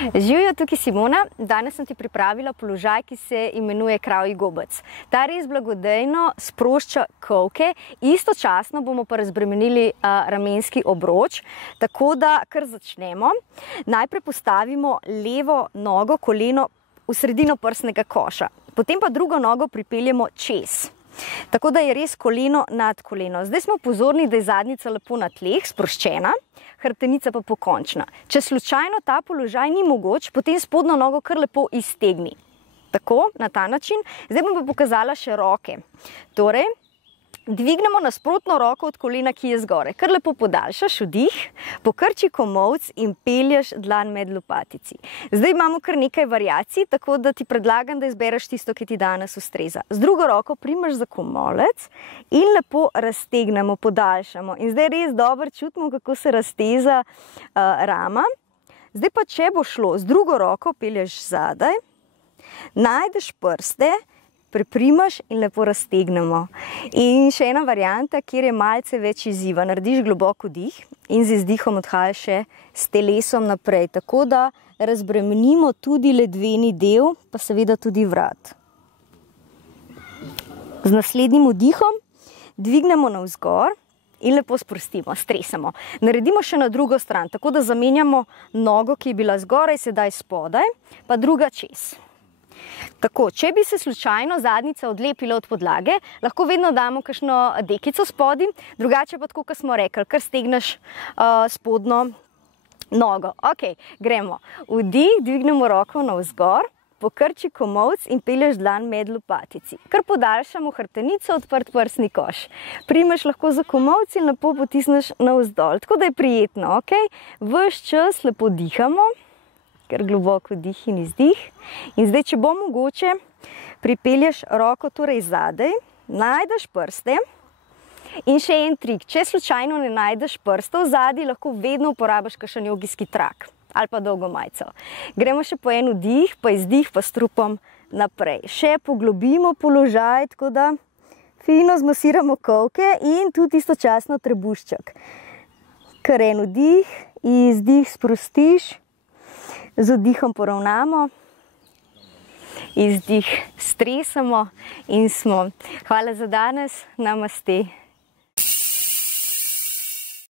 Živijo, tukaj Simona. Danes sem ti pripravila položaj, ki se imenuje kravji gobec. Ta res blagodejno sprošča kolke, istočasno bomo pa razbremenili ramenski obroč, tako da kar začnemo. Najprej postavimo levo nogo, koleno v sredino prsnega koša, potem pa drugo nogo pripeljemo čez. Tako da je res koleno nad koleno. Zdaj smo pozorni, da je zadnjica lepo na tleh, sproščena, hrbtenica pa pokončna. Če slučajno ta položaj ni mogoč, potem spodnjo nogo kar lepo iztegni. Tako, na ta način. Zdaj bom pa pokazala še roke. Torej, dvignemo nasprotno roko od kolena, ki je zgore. Kar lepo podaljšaš vdih, pokrči komolc in pelješ dlan med lopatici. Zdaj imamo kar nekaj variacij, tako da ti predlagam, da izbereš tisto, ki ti danes ustreza. Z drugo roko primaš za komolec in lepo raztegnemo, podaljšamo. In zdaj res dobro čutimo, kako se razteza rama. Zdaj pa, če bo šlo, z drugo roko pelješ zadaj, najdeš prste, preprimaš in lepo raztegnemo. In še ena varianta, kjer je malce več izziva. Narediš globok vdih in z izdihom odhajaš še s telesom naprej. Tako da razbremenimo tudi ledveni del, pa seveda tudi vrat. Z naslednjim vdihom dvignemo navzgor in lepo sprostimo, stresamo. Naredimo še na drugo stran, tako da zamenjamo nogo, ki je bila zgoraj, sedaj spodaj, pa druga čez. Tako, če bi se slučajno zadnjica odlepila od podlage, lahko vedno damo kakšno dekico spodaj, drugače pa tako, kot smo rekli, kar stegneš spodnjo nogo. Ok, gremo. Vdih, dvignemo roko navzgor, pokrči komolc in pelješ dlan med lopatici. Kar podaljšamo hrbtenico, odprt prsni koš. Primeš lahko za komolc in lepo potisneš navzdol, tako da je prijetno, ok? Ves čas lepo dihamo. Ker globoko vdih in izdih. In zdaj, če bo mogoče, pripelješ roko torej zadaj, najdeš prste in še en trik. Če slučajno ne najdeš prstov zadaj, lahko vedno uporabiš kakšen jogijski trak ali pa dolgo majico. Gremo še po en vdih, pa izdih, pa s trupom naprej. Še poglobimo položaj, tako da fino zmasiramo kolke in tudi istočasno trebušček. Kar en vdih, izdih sprostiš. Z vdihom poravnamo, izdih stresamo in smo. Hvala za danes, namaste.